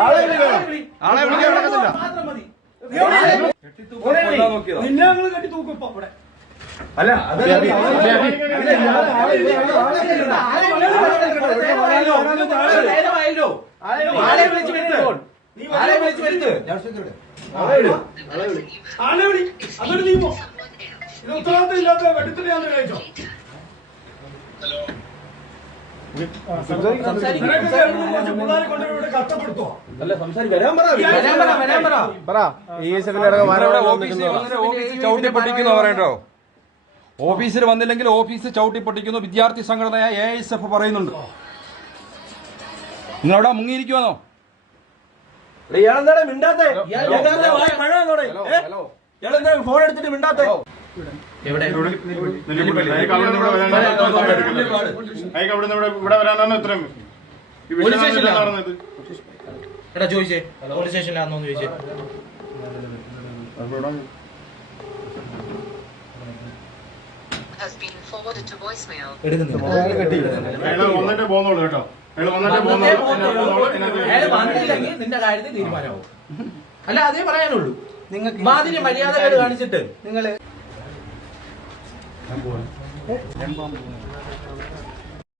ആളെ വിളിക്കാൻ നടക്കത്തില്ല. നിന്നെ ഞങ്ങൾ കെട്ടി തൂക്കും ഇപ്പൊ ഇവിടെ. അല്ല ആളെ വിളി അതൊരു നീമോ ഇത് ഉത്തരവാദിത്തം ഇല്ലാത്ത വെട്ടിത്തന്നെയാന്ന് കഴിച്ചോ. പിള്ളേരെ കൊണ്ട് ഇവിടെ കഷ്ടപ്പെടുത്തോ? ചവിട്ടി പൊട്ടിക്കുന്നു പറയണ്ടോ? ഓഫീസിൽ വന്നില്ലെങ്കിൽ ഓഫീസ് ചവിട്ടി പൊട്ടിക്കുന്നു വിദ്യാർത്ഥി സംഘടനയായ AISF പറയുന്നുണ്ട്. നിങ്ങളവിടെ മുങ്ങിയിരിക്കുവാന്നോ? ഇയാളെന്താ മിണ്ടാത്തെ? ഇയാളെന്താ ഫോൺ എടുത്തിട്ട് മിണ്ടാത്തെ? ഇവിടെ വരാനാണ് ഇത്രയും എടാ ചോദിച്ചേ പോലീസ് സ്റ്റേഷനിലാണെന്നോന്ന് ചോദിച്ചേ. വന്നിട്ടേ പോന്നോളൂ കേട്ടോ. വന്നില്ലെങ്കിൽ നിന്റെ കാര്യത്തിൽ തീരുമാനമാവും. അല്ല അതേ പറയാനുള്ളൂ. നിങ്ങൾക്ക് മാതിരി മര്യാദകൾ കാണിച്ചിട്ട് നിങ്ങള്